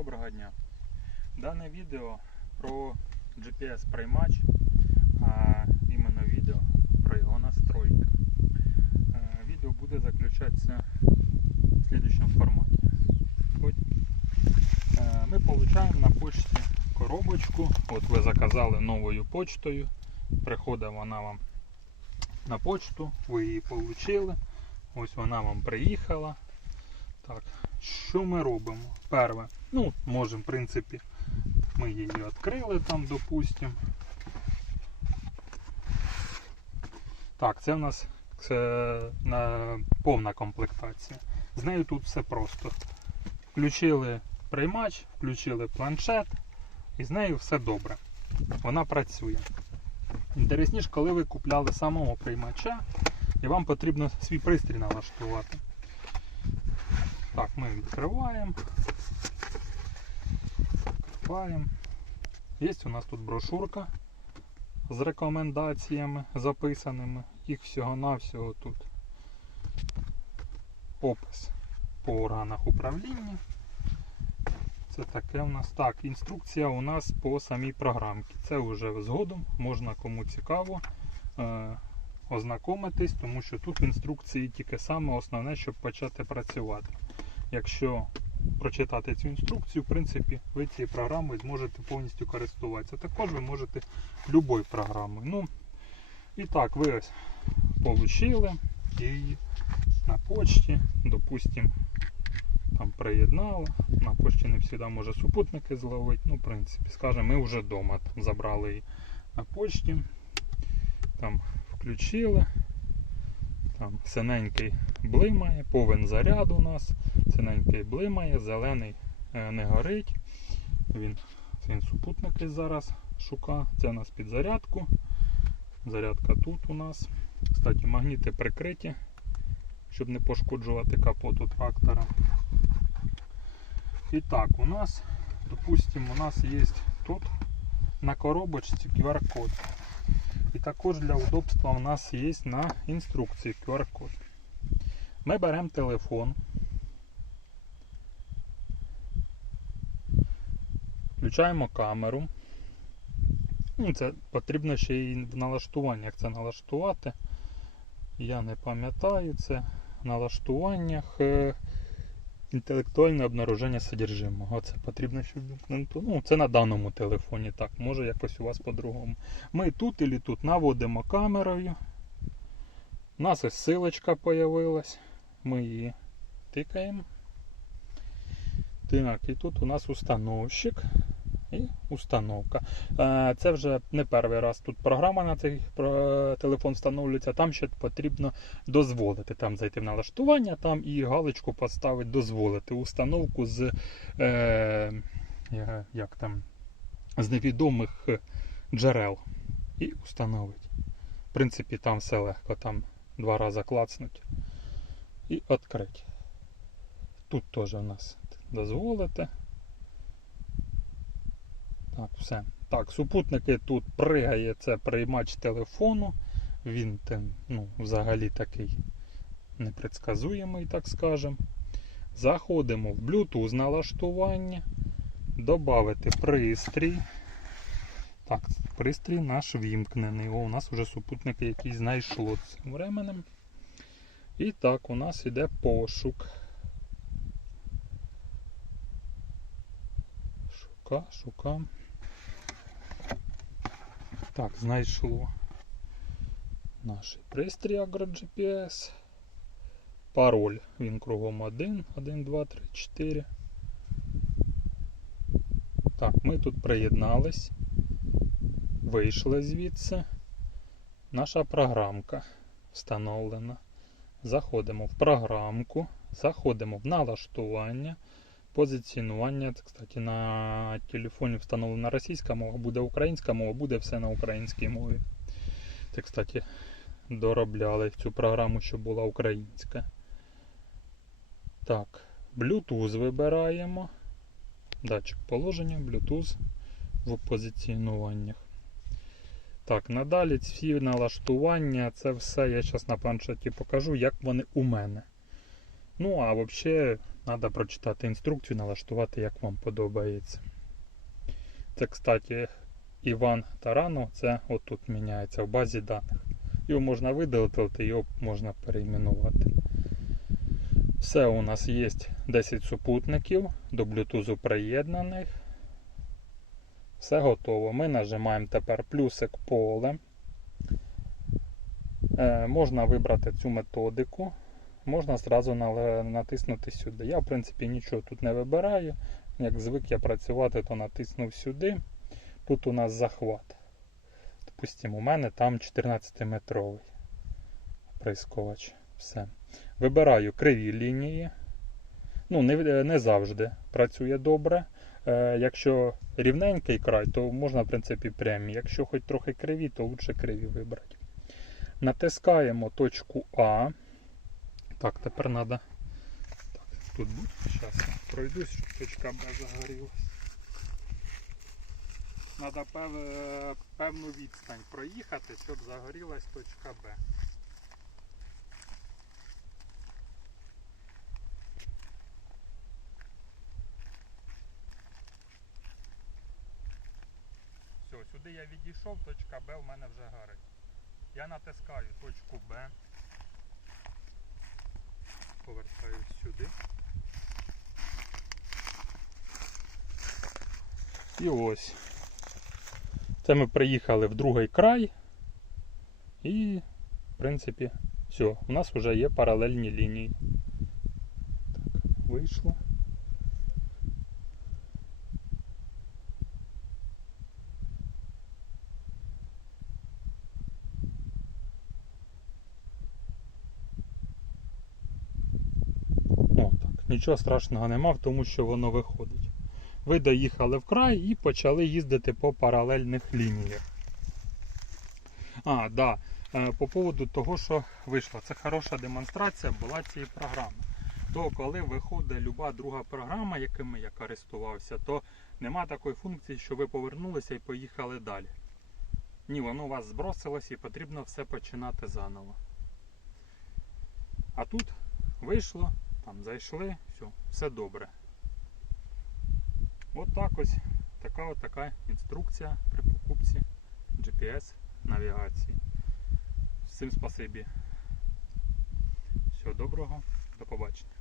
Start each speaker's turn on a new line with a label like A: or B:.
A: Доброго дня. Дане відео про GPS приймач, а іменно відео про його настройки. Е, Відео буде заключатися в слідчому форматі. Е, Ми отримуємо на почті коробочку. От ви заказали новою почтою. Приходить вона вам на почту, ви її отримали. Ось вона вам приїхала. Так, що ми робимо? Перше, ну, можемо, в принципі, ми її відкрили там, допустимо. Так, це в нас це, на, повна комплектація. З нею тут все просто. Включили приймач, включили планшет, і з нею все добре. Вона працює. Інтересніше, коли ви купляли самого приймача, і вам потрібно свій пристрій налаштувати. Ми відкриваємо. Відкриваємо. Є у нас тут брошурка з рекомендаціями записаними. Їх всього-навсього тут опис по органах управління. Це таке у нас. Так, інструкція у нас по самій програмці. Це вже згодом, можна кому цікаво е, ознакомитись, тому що тут в інструкції тільки саме основне, щоб почати працювати. Якщо прочитати цю інструкцію, в принципі, ви цією програмою зможете повністю користуватися. Також ви можете будь-якою програмою. Ну, і так, ви ось отримали її на почті, допустимо, там приєднали. На почті не завжди може супутники зловити. Ну, в принципі, скажімо, ми вже вдома там, забрали її на почті, там включили. Там синенький блимає, повен заряд у нас, синенький блимає, зелений е, не горить. Він, він супутники зараз шука. Це у нас під зарядку. Зарядка тут у нас. Кстати, магніти прикриті, щоб не пошкоджувати капоту трактора. І так, у нас, допустимо, у нас є тут на коробочці QR-код. І також для удобства у нас є на інструкції QR-код. Ми беремо телефон, включаємо камеру. Ну, Це потрібно ще й в налаштуваннях це налаштувати. Я не пам'ятаю це в налаштуваннях. Інтелектуальне обнаруження содержимого. Це потрібно, щоб. Ну, це на даному телефоні. Так, може якось у вас по-другому. Ми тут і тут наводимо камерою. У нас ось силочка появилась. Ми її тикаємо. Так, і тут у нас установщик і установка. Е, Це вже не перший раз тут програма на цей телефон встановлюється. Там ще потрібно дозволити там зайти в налаштування там і галочку поставити дозволити установку з е, як там, з невідомих джерел і установити. В принципі, там все легко, там два рази клацнуть і відкрити. Тут теж у нас дозволити. Так, все. Так, супутники тут пригає, це приймач телефону. Він ну, взагалі такий непредсказуємий, так скажемо. Заходимо в Bluetooth налаштування, додати пристрій. Так, пристрій наш вімкнений. О, у нас вже супутники якісь знайшло цим временем. І так, у нас іде пошук. Шука, шука. Так, знайшло наш пристрій AgroGPS. Пароль. Він кругом 1, 1, 2, 3, 4. Так, ми тут приєднались. Вийшли звідси. Наша програмка встановлена. Заходимо в програмку, заходимо в налаштування, позиціонування. Кстати, на телефоні встановлена російська мова, буде українська мова, буде все на українській мові. Це, кстати, доробляли цю програму, щоб була українська. Так, Bluetooth вибираємо. Датчик положення, Bluetooth в позиціонуваннях. Так, надалі ці налаштування, це все я зараз на планшеті покажу, як вони у мене. Ну, а взагалі, Треба прочитати інструкцію, налаштувати, як вам подобається. Це, кстати, Іван Таранов, це отут міняється в базі даних. Його можна видалити, його можна перейменувати. Все у нас є 10 супутників до Bluetooth приєднаних. Все готово. Ми нажимаємо тепер плюсик поле. Е, можна вибрати цю методику. Можна зразу натиснути сюди. Я, в принципі, нічого тут не вибираю. Як звик я працювати, то натиснув сюди. Тут у нас захват. Допустимо, у мене там 14-метровий прискоvaч. Все. Вибираю криві лінії. Ну, не, не завжди працює добре. Е, якщо рівненький край, то можна, в принципі, прямі. Якщо хоч трохи криві, то краще криві вибрати. Натискаємо точку А. Так, тепер треба. Тут будь. Зараз я пройдусь, щоб точка Б загорілась. Треба пев... певну відстань проїхати, щоб загорілась точка Б. Все, сюди я відійшов, точка Б в мене вже горить. Я натискаю точку Б. Повертаюсь сюди. І ось. Це ми приїхали в другий край. І, в принципі, все. У нас вже є паралельні лінії. Так, вийшло. О, так. Нічого страшного нема, тому що воно виходить. Ви доїхали в край і почали їздити по паралельних лініях. А, да. Е, По поводу того, що вийшло. Це хороша демонстрація була цієї програми. То коли виходить люба друга програма, якими я користувався, то нема такої функції, що ви повернулися і поїхали далі. Ні, воно у вас збросилось і потрібно все починати заново. А тут вийшло, там зайшли, все, все добре. От так ось така от така інструкція при покупці GPS навігації. Всім спасибі. Всього доброго, до побачення.